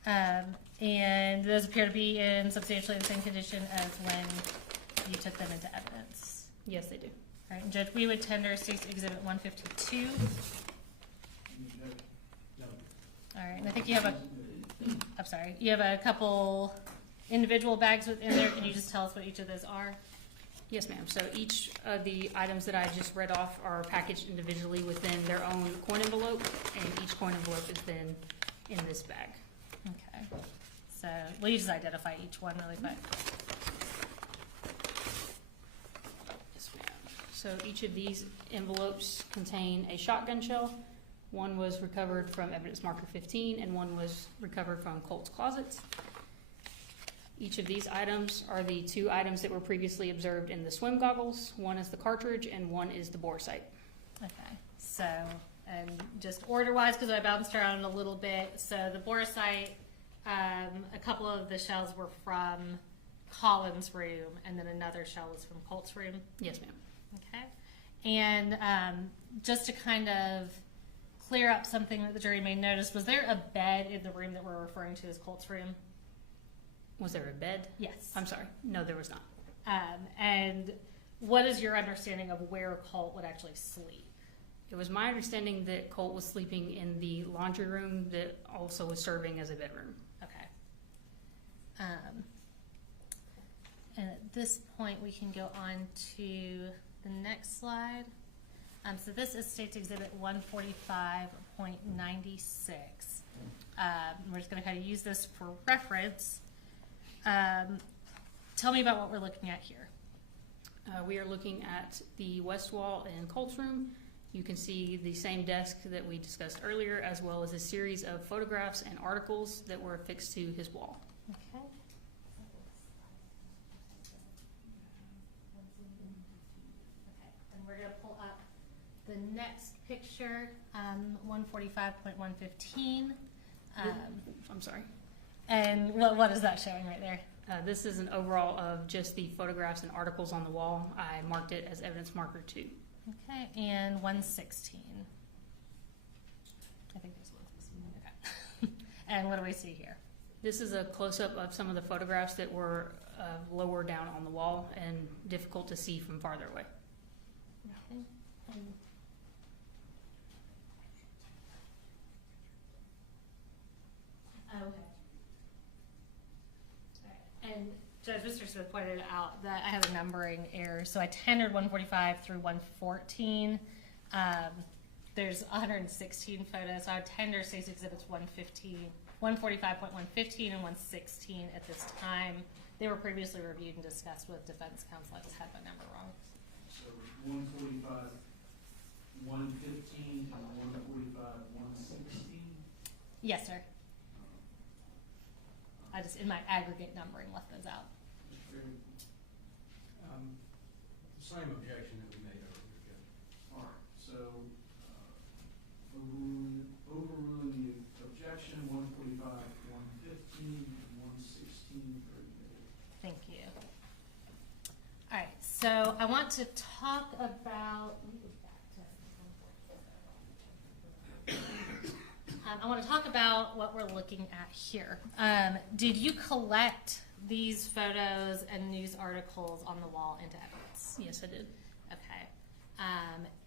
And those appear to be in substantially the same condition as when you took them into evidence. Yes, they do. All right, and Judge, we would tender State's Exhibit 152. You check. No. All right, and I think you have I'm sorry, you have a couple individual bags within there. Can you just tell us what each of those are? Yes, ma'am. So each of the items that I just read off are packaged individually within their own coin envelope, and each coin envelope is then in this bag. Okay. So will you just identify each one really quick? Yes, ma'am. So each of these envelopes contain a shotgun shell. One was recovered from evidence marker 15, and one was recovered from Colt's closet. Each of these items are the 2 items that were previously observed in the swim goggles. One is the cartridge and one is the bore sight. Okay, so, and just order-wise, because I bounced around a little bit, so the bore sight, a couple of the shells were from Colin's room, and then another shell was from Colt's room. Yes, ma'am. Okay, and just to kind of clear up something that the jury may notice, was there a bed in the room that we're referring to as Colt's room? Was there a bed? Yes. I'm sorry. No, there was not. And what is your understanding of where Colt would actually sleep? It was my understanding that Colt was sleeping in the laundry room that also was serving as a bedroom. Okay. And at this point, we can go on to the next slide. So this is State's Exhibit 145.96. We're just going to kind of use this for reference. Tell me about what we're looking at here. We are looking at the west wall in Colt's room. You can see the same desk that we discussed earlier, as well as a series of photographs and articles that were affixed to his wall. Okay. And we're going to pull up the next picture, 145.115. I'm sorry. And what is that showing right there? This is an overall of just the photographs and articles on the wall. I marked it as evidence marker 2. Okay, and 116. I think there's 116. Okay. And what do we see here? This is a close-up of some of the photographs that were lower down on the wall and difficult to see from farther away. Okay. Okay. And Judge Mr. Smith pointed out that I have a numbering error. So I tendered 145 through 114. There's 116 photos. So I would tender State's Exhibits 145.115 and 116 at this time. They were previously reviewed and discussed with defense counsel. I just had my number wrong. So 145, 115, and 145, 116? Yes, sir. I just, in my aggregate numbering, left those out. Mr. Chairman, same objection that we made earlier, Judge. All right, so overruling the objection, 145, 115, and 116 for admitted. Thank you. All right, so I want to talk about. Let me go back to. I want to talk about what we're looking at here. Did you collect these photos and news articles on the wall into evidence? Yes, I did. Okay.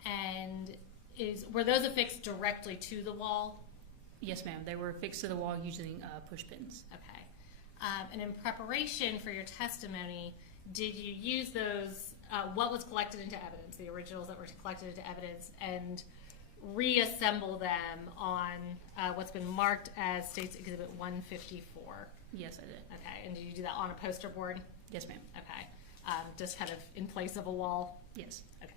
And were those affixed directly to the wall? Yes, ma'am. They were affixed to the wall using push pins. Okay. And in preparation for your testimony, did you use those, what was collected into evidence, the originals that were collected into evidence, and reassemble them on what's been marked as State's Exhibit 154? Yes, I did. Okay. And did you do that on a poster board? Yes, ma'am. Okay. Just kind of in place of a wall? Yes. Okay.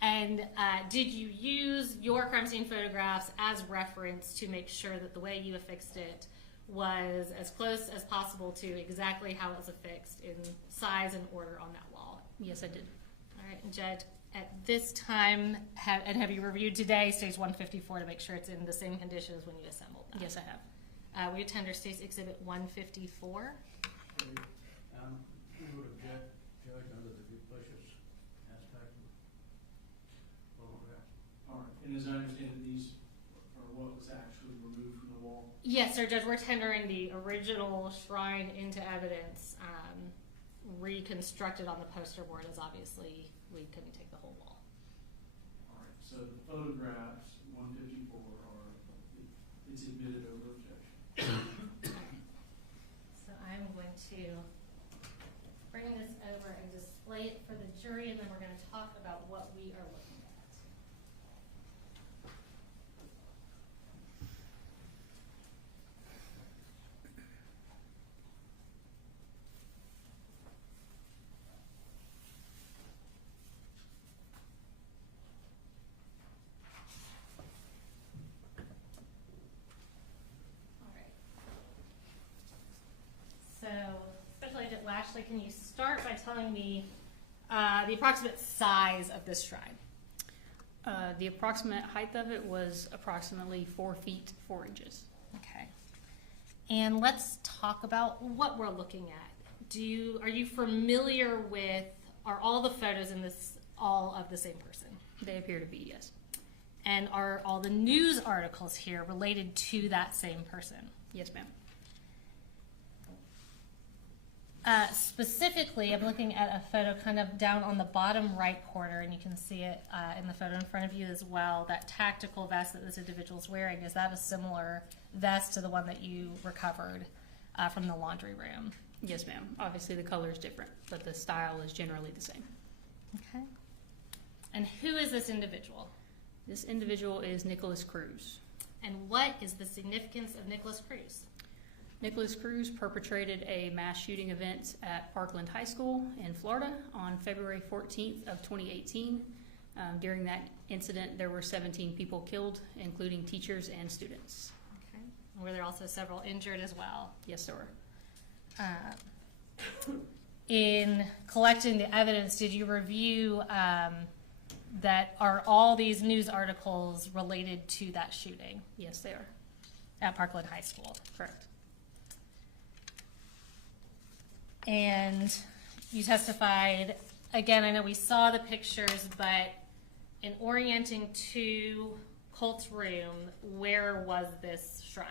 And did you use your crime scene photographs as reference to make sure that the way you affixed it was as close as possible to exactly how it was affixed in size and order on that wall? Yes, I did. All right, and Jed, at this time, have you reviewed today State's 154 to make sure it's in the same condition as when you assembled that? Yes, I have. We attend our State's Exhibit 154. Okay. We would object, Judge, under the duplicitous aspect of photograph. All right, and as I understand it, these are what was actually removed from the wall? Yes, sir, Judge. We're tendering the original shrine into evidence, reconstructed on the poster board, as obviously we couldn't take the whole wall. All right, so the photographs, 154, it's admitted over objection. So I'm going to bring this over and display it for the jury, and then we're going to talk about what we are looking at. All right. So, special telling me the approximate size of this shrine? The approximate height of it was approximately 4 feet 4 inches. Okay. And let's talk about what we're looking at. Are you familiar with, are all the photos in this all of the same person? They appear to be, yes. And are all the news articles here related to that same person? Yes, ma'am. Specifically, I'm looking at a photo kind of down on the bottom right corner, and you can see it in the photo in front of you as well. That tactical vest that this individual's wearing, is that a similar vest to the one that you recovered from the laundry room? Yes, ma'am. Obviously, the color is different, but the style is generally the same. Okay. And who is this individual? This individual is Nicholas Cruz. And what is the significance of Nicholas Cruz? Nicholas Cruz perpetrated a mass shooting event at Parkland High School in Florida on February 14th of 2018. During that incident, there were 17 people killed, including teachers and students. Okay. Were there also several injured as well? Yes, there were. In collecting the evidence, did you review that are all these news articles related to that shooting Yes, they are. at Parkland High School? Correct. And you testified, again, I know we saw the pictures, but in orienting to Colt's room, where was this shrine?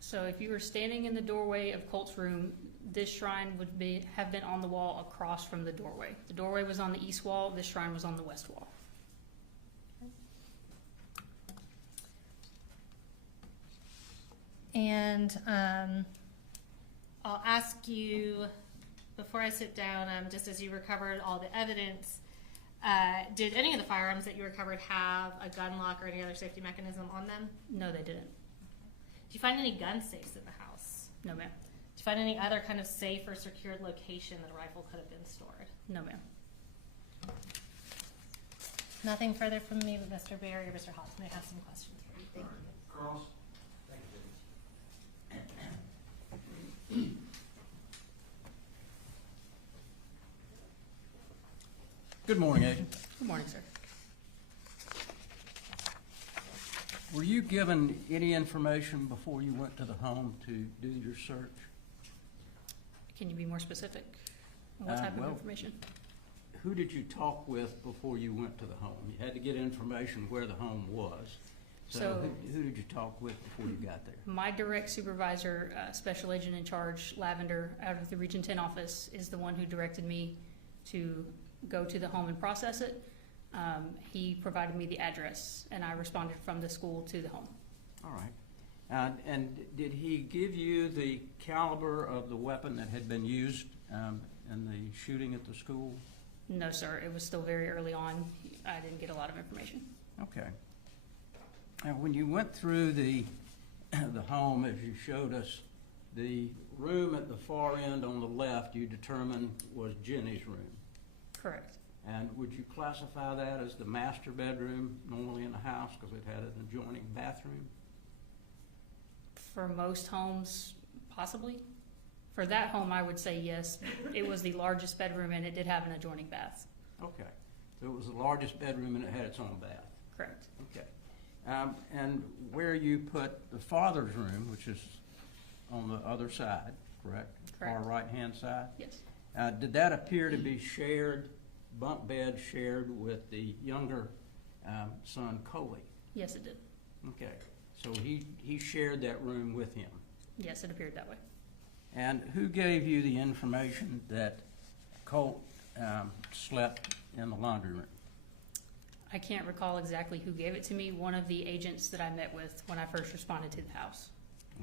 So if you were standing in the doorway of Colt's room, this shrine would have been on the wall across from the doorway. The doorway was on the east wall, this shrine was on the west wall. And I'll ask you, before I sit down, just as you recovered all the evidence, did any of the firearms that you recovered have a gun lock or any other safety mechanism on them? No, they didn't. Did you find any gun safes in the house? No, ma'am. Did you find any other kind of safe or secured location that a rifle could have been stored? No, ma'am. Nothing further from me, but Mr. Barry or Mr. Hawes may have some questions for you. Thank you. Cross. Good morning, Agent. Good morning, sir. Were you given any information before you went to the home to do your search? Can you be more specific? What type of well, information? Who did you talk with before you went to the home? You had to get information where the home was. So who did you talk with before you got there? My direct supervisor, Special Agent in Charge, Lavender, out of the Region 10 office, is the one who directed me to go to the home and process it. He provided me the address, and I responded from the school to the home. All right. And did he give you the caliber of the weapon that had been used in the shooting at the school? No, sir. It was still very early on. I didn't get a lot of information. Okay. Now, when you went through the home, as you showed us, the room at the far end on the left you determined was Jenny's room. Correct. And would you classify that as the master bedroom normally in the house because it had an adjoining bathroom? For most homes, possibly. For that home, I would say yes. It was the largest bedroom, and it did have an adjoining bath. Okay. So it was the largest bedroom and it had its own bath. Correct. Okay. And where you put the father's room, which is on the other side, correct? Correct. Far right-hand side? Yes. Did that appear to be shared, bunk bed shared with the younger son, Colin? Yes, it did. Okay. So he shared that room with him. Yes, it appeared that way. And who gave you the information that Colt slept in the laundry room? I can't recall exactly who gave it to me. One of the agents that I met with when I first responded to the house.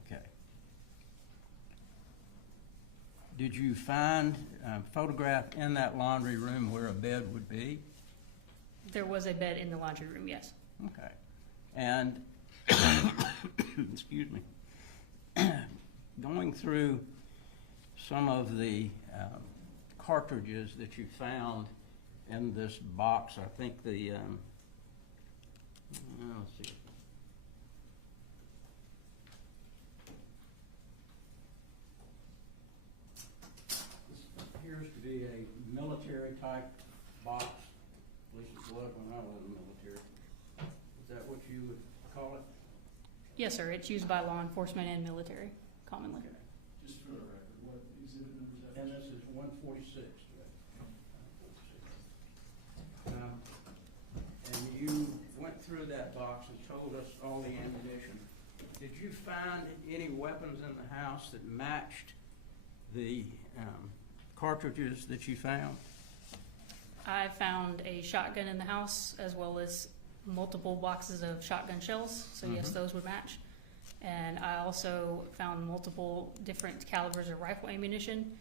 Okay. Did you find a photograph in that laundry room where a bed would be? There was a bed in the laundry room, yes. Okay. And, excuse me, going through some of the cartridges that you found in this box, I think the, let's see. This appears to be a military-type box, at least it was when I was in the military. Is that what you would call it? Yes, sir. It's used by law enforcement and military commonly. Okay. Just for the record, what exhibit number is that? And this is 146, right? And you went through that box and told us all the ammunition. Did you find any weapons in the house that matched the cartridges that you found? I found a shotgun in the house as well as multiple boxes of shotgun shells, so yes, Mhm. those would match. And I also found multiple different calibers of rifle ammunition.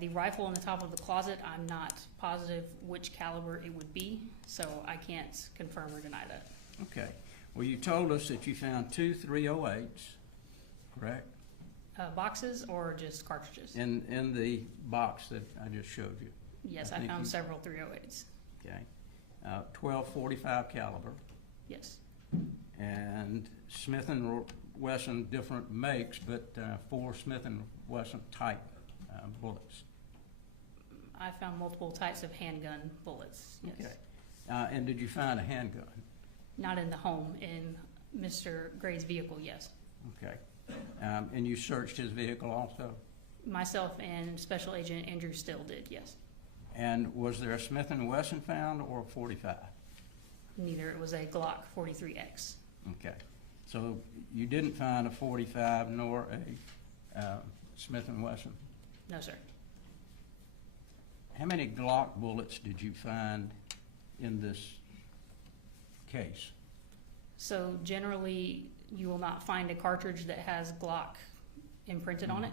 The rifle on the top of the closet, I'm not positive which caliber it would be, so I can't confirm or deny that. Okay. Well, you told us that you found 2 308s, correct? Boxes or just cartridges? In the box that I just showed you. Yes, I I think found you- several 308s. Okay. 12.45 caliber. Yes. And Smith and Wesson, different makes, but 4 Smith and Wesson type bullets. I found multiple types of handgun bullets. Yes. Okay. And did you find a handgun? Not in the home, in Mr. Gray's vehicle, yes. Okay. And you searched his vehicle also? Myself and Special Agent Andrew Still did, yes. And was there a Smith and Wesson found or a 45? Neither. It was a Glock 43X. Okay. So you didn't find a 45 nor a Smith and Wesson? No, sir. How many Glock bullets did you find in this case? So generally, you will not find a cartridge that has Glock imprinted on it.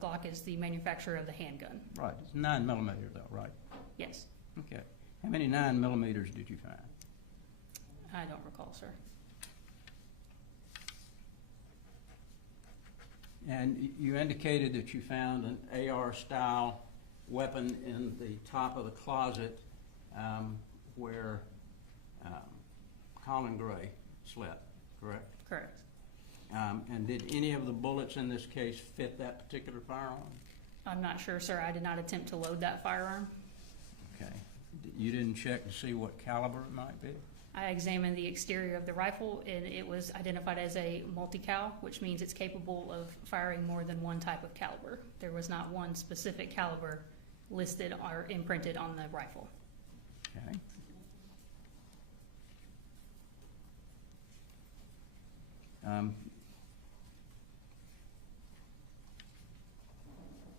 Glock is the manufacturer of the handgun. Right. It's 9mm though, right? Yes. Okay. How many 9mm did you find? I don't recall, sir. And you indicated that you found an AR-style weapon in the top of the closet where Colin Gray slept, correct? Correct. And did any of the bullets in this case fit that particular firearm? I'm not sure, sir. I did not attempt to load that firearm. Okay. You didn't check to see what caliber it might be? I examined the exterior of the rifle, and it was identified as a multi-cal, which means it's capable of firing more than one type of caliber. There was not one specific caliber listed or imprinted on the rifle. Okay.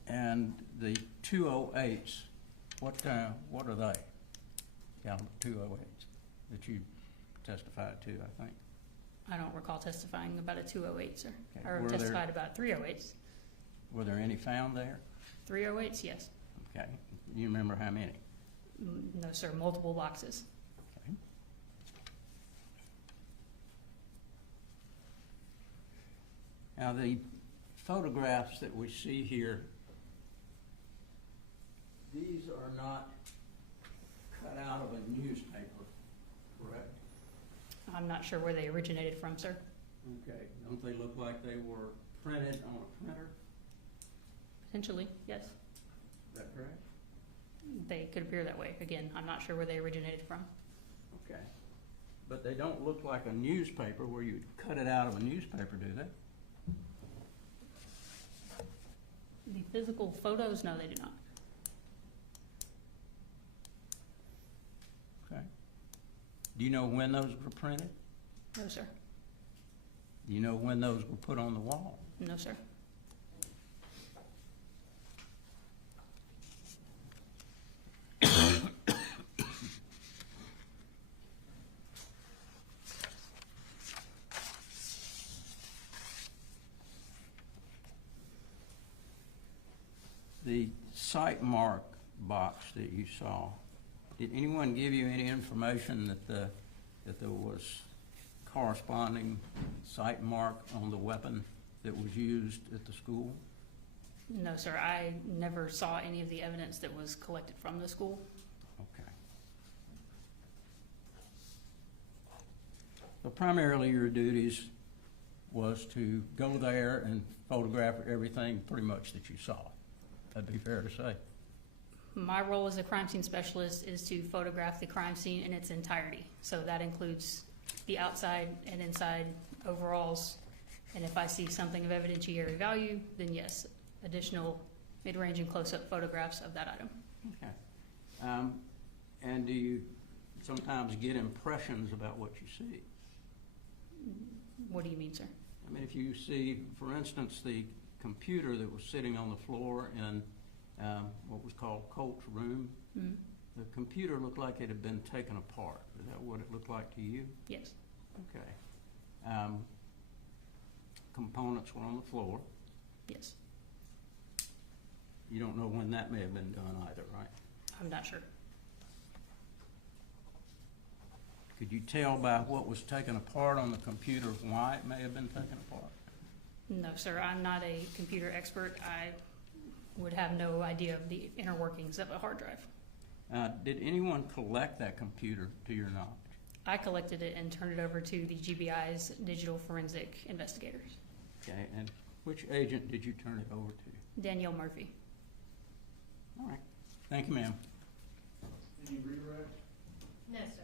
And the 208s, what are they? Caliber 208s that you testified to, I think. I don't recall testifying about a 208, sir. Okay. Or Were there- testified about 308s. Were there any found there? 308s, yes. Okay. You remember how many? No, sir. Multiple boxes. Okay. Now, the photographs that we see here, these are not cut out of a newspaper, correct? I'm not sure where they originated from, sir. Okay. Don't they look like they were printed on a printer? Potentially, yes. Is that correct? They could appear that way. Again, I'm not sure where they originated from. Okay. But they don't look like a newspaper where you cut it out of a newspaper, do they? The physical photos, no, they do not. Okay. Do you know when those were printed? No, sir. Do you know when those were put on the wall? No, sir. The site mark box that you saw, did anyone give you any information that there was corresponding site mark on the weapon that was used at the school? No, sir. I never saw any of the evidence that was collected from the school. Okay. So primarily your duties was to go there and photograph everything pretty much that you saw. That'd be fair to say. My role as a crime scene specialist is to photograph the crime scene in its entirety. So that includes the outside and inside overalls. And if I see something of evidentiary value, then yes, additional mid-range and close-up photographs of that item. Okay. And do you sometimes get impressions about what you see? What do you mean, sir? I mean, if you see, for instance, the computer that was sitting on the floor in what was called Colt's room, Mm-hmm. the computer looked like it had been taken apart. Is that what it looked like to you? Yes. Okay. Components were on the floor. Yes. You don't know when that may have been done either, right? I'm not sure. Could you tell by what was taken apart on the computer why it may have been taken apart? No, sir. I'm not a computer expert. I would have no idea of the inner workings of a hard drive. Did anyone collect that computer to your knowledge? I collected it and turned it over to the GBI's digital forensic investigators. Okay, and which agent did you turn it over to? Danielle Murphy. All right. Thank you, ma'am. Any redirect? No, sir.